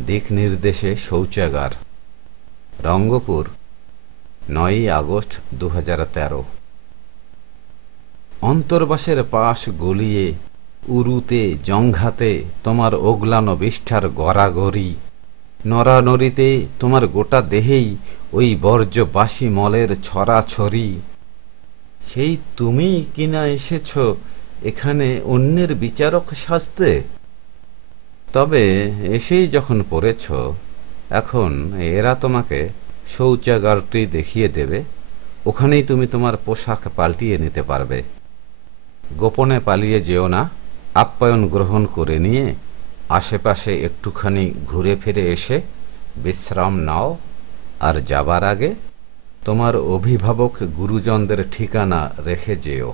দিক নির্দেশে শৌচাগার। রঙ্গপুর, 9ই আগস্ট 2013। অন্তর্বাসের পাশ গলিয়ে উরুতে জংঘাতে তোমার ওগলানো বিষ্ঠার গড়াগড়ি, নড়ানড়িতে তোমার গোটা দেহেই ওই বর্জ্য বাসি মলের ছড়াছড়ি। সেই তুমি কিনা এসেছ এখানে অন্যের বিচারক সাজতে। তবে এসেই যখন পড়েছ, এখন এরা তোমাকে শৌচাগারটি দেখিয়ে দেবে। ওখানেই তুমি তোমার পোশাক পাল্টিয়ে নিতে পারবে। গোপনে পালিয়ে যেও না। আপ্যায়ন গ্রহণ করে নিয়ে আশেপাশে একটুখানি ঘুরে ফিরে এসে বিশ্রাম নাও। আর যাবার আগে তোমার অভিভাবক গুরুজনদের ঠিকানা রেখে যেও।